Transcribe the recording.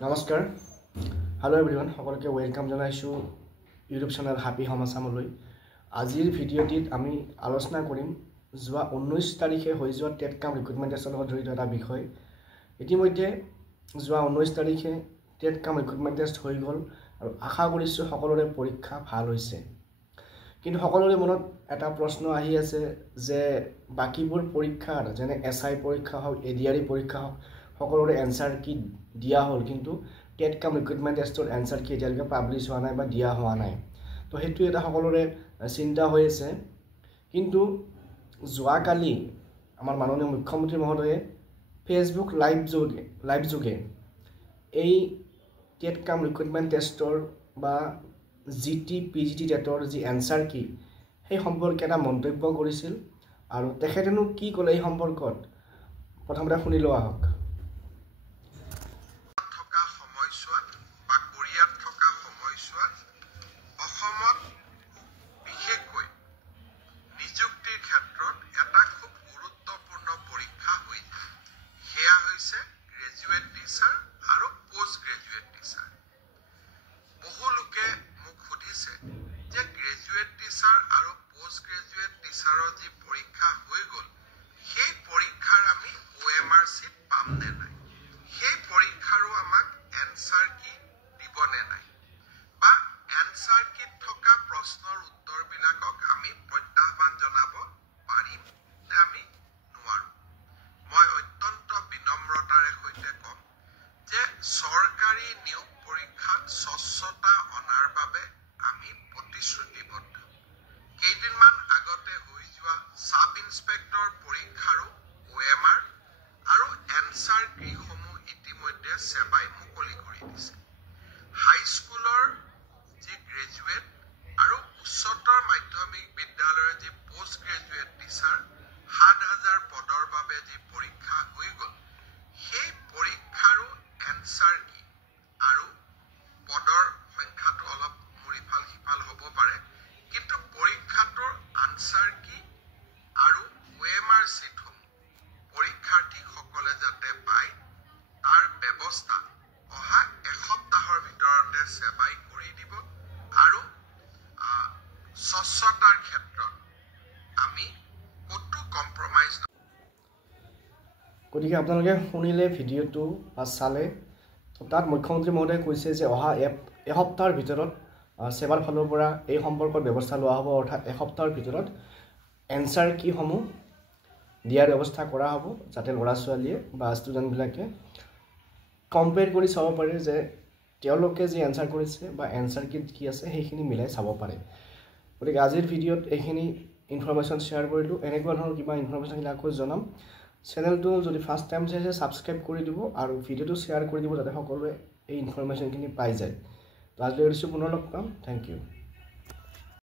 নমস্কাৰ hello' everyone সকলোকে welcome জনাইছোঁ ইউটিউব চেনেল হ্যাপি হোম আসামলৈ। আজিৰ ভিডিঅ'টিত আমি আলোচনা কৰিম যোৱা 19 তাৰিখে হৈ যোৱা টেট কাম ৰিক্ৰুটমেণ্ট টেষ্টৰ লগত জড়িত এটা বিষয়। ইতিমধ্যে যোৱা 19 তাৰিখে টেট কাম ৰিক্ৰুটমেণ্ট টেষ্ট হৈ গ'ল আৰু আশা কৰিছোঁ সকলোৰে পৰীক্ষা ভাল হৈছে। কিন্তু সকলোৰে মনত এটা প্ৰশ্ন আহি আছে যে বাকিবোৰ পৰীক্ষাৰ যেনে SI পৰীক্ষা হওক ADRE পৰীক্ষা হওক সকলোৰে এনসাৰ কি দিয়া হ'ল, কিন্তু টেট কাম ৰিক্ৰুটমেণ্ট টেষ্টৰ এনসাৰ কি এতিয়ালৈকে পাব্লিছ হোৱা নাই বা দিয়া হোৱা নাই। তো সেইটো এটা সকলোৰে চিন্তা হৈ আছে। কিন্তু যোৱাকালি আমাৰ মাননীয় মুখ্যমন্ত্ৰী মহোদয়ে ফেচবুক লাইভ যোগে এই টেট কাম ৰিক্ৰুটমেণ্ট টেষ্টৰ বা GT PGT টেটৰ যি এনসাৰ কি সেই সম্পৰ্কে এটা মন্তব্য কৰিছিল আৰু তেখেতেনো কি ক'লে এই সম্পৰ্কত প্ৰথমতে শুনি লোৱা হওক। চৰকাৰী নিয়োগ পৰীক্ষাত স্বচ্ছতা অনাৰ বাবে আমি প্ৰতিশ্ৰুতিবদ্ধ। কেইদিনমান আগতে হৈ যোৱা সাব ইন্সপেক্টৰ পৰীক্ষাৰো OMR আৰু এনসাৰ কীসমূহ ইতিমধ্যে সেৱাই মুকলি কৰি দিছে। হাইস্কুলৰ যি গ্ৰেজুৱেট আৰু উচ্চতৰ মাধ্যমিক বিদ্যালয়ৰ যি পোষ্ট গ্ৰেজুৱেট টিচাৰ ৭,০০০ পদৰ বাবে যি পৰীক্ষা হৈ গ'ল, সেই পৰীক্ষাৰো এনসাৰ কি আৰু পদৰ সংখ্যাটো অলপ মুৰিফাল সিফাল হ'ব পাৰে, কিন্তু পৰীক্ষাটোৰ আনসাৰ কি আৰু OMR চিটসমূহ পৰীক্ষাৰ্থীসকলে যাতে পায় তাৰ ব্যৱস্থা অহা এসপ্তাহৰ ভিতৰতে সেৱাই কৰি দিব। আৰু স্বচ্ছতাৰ ক্ষেত্ৰত আমি ক'তো কম্প্ৰমাইজ নকৰোঁ। গতিকে আপোনালোকে শুনিলে ভিডিঅ'টো বা চালে, তাত মুখ্যমন্ত্ৰী মহোদয়ে কৈছে যে অহা এসপ্তাহৰ ভিতৰত সেৱাৰ ফালৰ পৰা এই সম্পৰ্কত ব্যৱস্থা লোৱা হ'ব, অৰ্থাৎ এসপ্তাহৰ ভিতৰত এনসাৰ কিসমূহ দিয়াৰ ব্যৱস্থা কৰা হ'ব, যাতে ল'ৰা ছোৱালীয়ে বা ষ্টুডেণ্টবিলাকে কম্পেয়াৰ কৰি চাব পাৰে যে তেওঁলোকে যি এনসাৰ কৰিছে বা এনসাৰ কি আছে সেইখিনি মিলাই চাব পাৰে। গতিকে আজিৰ ভিডিঅ'ত এইখিনি ইনফৰমেশ্যন শ্বেয়াৰ কৰিলোঁ। এনেকুৱা ধৰণৰ কিবা ইনফৰমেশ্যন আকৌ জনাম। চেনেলটো যদি ফাৰ্ষ্ট টাইম চাইছে ছাবস্ক্ৰাইব কৰি দিব আৰু ভিডিঅ'টো শ্বেয়াৰ কৰি দিব যাতে সকলোৱে এই ইনফৰমেশ্যনখিনি পাই যায়। তো আজিলৈ এৰিছোঁ, পুনৰ লগ পাম। Thank U.